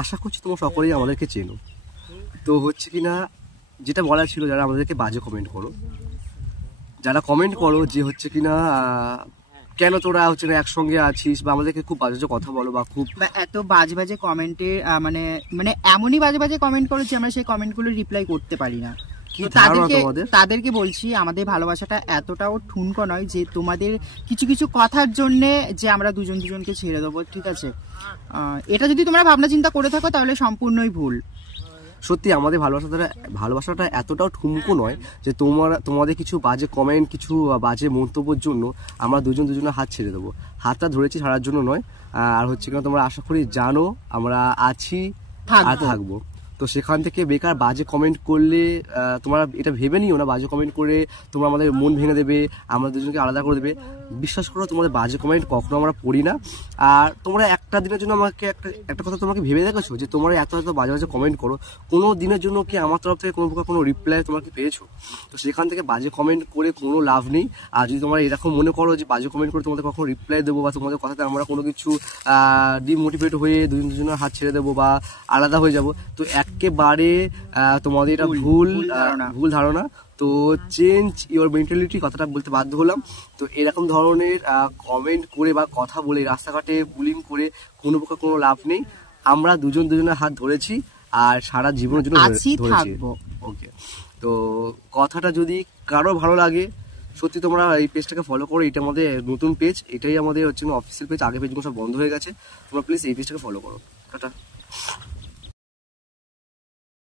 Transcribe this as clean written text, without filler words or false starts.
আশা করছি তোমরা সকলেই আমাদেরকে চেনো। তো হচ্ছে কিনা যেটা বলার ছিল, যারা আমাদেরকে বাজে কমেন্ট করো, যারা কমেন্ট করো যে হচ্ছে কিনা কেন তোরা হচ্ছে না একসঙ্গে আছিস, বা আমাদেরকে খুব বাজে কথা বলো, বা খুব এত বাজে বাজে কমেন্টে মানে মানে এমনই বাজে বাজে কমেন্ট করো যে আমরা সেই কমেন্টগুলো রিপ্লাই করতে পারি না। তাদেরকে বলছি আমাদের ভালোবাসাটা এতটাও ঠুনকো নয় যে তোমাদের কিছু কিছু কথার জন্য যে আমরা দুজনকে ছেড়ে দেবো, ঠিক আছে? এটা যদি তোমরা ভাবনা চিন্তা করে থাকো তাহলে সম্পূর্ণই ভুল। সত্যি আমাদের ভালোবাসাটা এতটাও ঠুমকো নয় যে তোমাদের কিছু বাজে কমেন্ট, কিছু বাজে মন্তব্যের জন্য আমরা দুজনের হাত ছেড়ে দেবো। হাতটা ধরেছি ছাড়ার জন্য নয়। আর হচ্ছে কিনা তোমরা আশা করি জানো আমরা আছি আর থাকবো। তো সেখান থেকে বেকার বাজে কমেন্ট করলে তোমরা এটা ভেবে নিও না বাজে কমেন্ট করে তোমরা আমাদের মন ভেঙে দেবে, আমরা দুজনকে আলাদা করে দেবে। বিশ্বাস করো তোমাদের বাজে কমেন্ট কখনো আমরা পড়ি না। আর তোমরা একটা দিনের জন্য আমাকে একটা কথা তোমাকে ভেবে দেখেছো যে তোমরা এত বাজে বাজে কমেন্ট করো, কোনো দিনের জন্য কি আমার তরফ থেকে কোনো প্রকার কোনো রিপ্লাই তোমরা কি পেয়েছো? তো সেখান থেকে বাজে কমেন্ট করে কোনো লাভ নেই। আর যদি তোমরা এরকম মনে করো যে বাজে কমেন্ট করে তোমাদের কখনো রিপ্লাই দেবো বা তোমাদের কথাতে আমরা কোনো কিছু ডিমোটিভেট হয়ে দুজনের হাত ছেড়ে দেবো বা আলাদা হয়ে যাব, তো একেবারে তোমাদের এটা ভুল ধারণা। তো চেঞ্জ ইওর মেন্টালিটি, কথাটা বলতে বাধ্য হলাম। তো এরকম ধরনের কমেন্ট করে বা কথা বলে রাস্তাঘাটে বুলিং করে কোনো প্রকার কোনো লাভ নেই। আমরা দুজনের হাত ধরেছি আর সারা জীবনের জন্য ধরেছি। ওকে, তো কথাটা যদি কারো ভালো লাগে সত্যি তোমরা এই পেজটাকে ফলো করো। এটা আমাদের নতুন পেজ, এটাই আমাদের হচ্ছে অফিসিয়াল পেজ। আগে পেজগুলো সব বন্ধ হয়ে গেছে। তোমরা প্লিজ এই পেজটাকে ফলো করো। টাটা।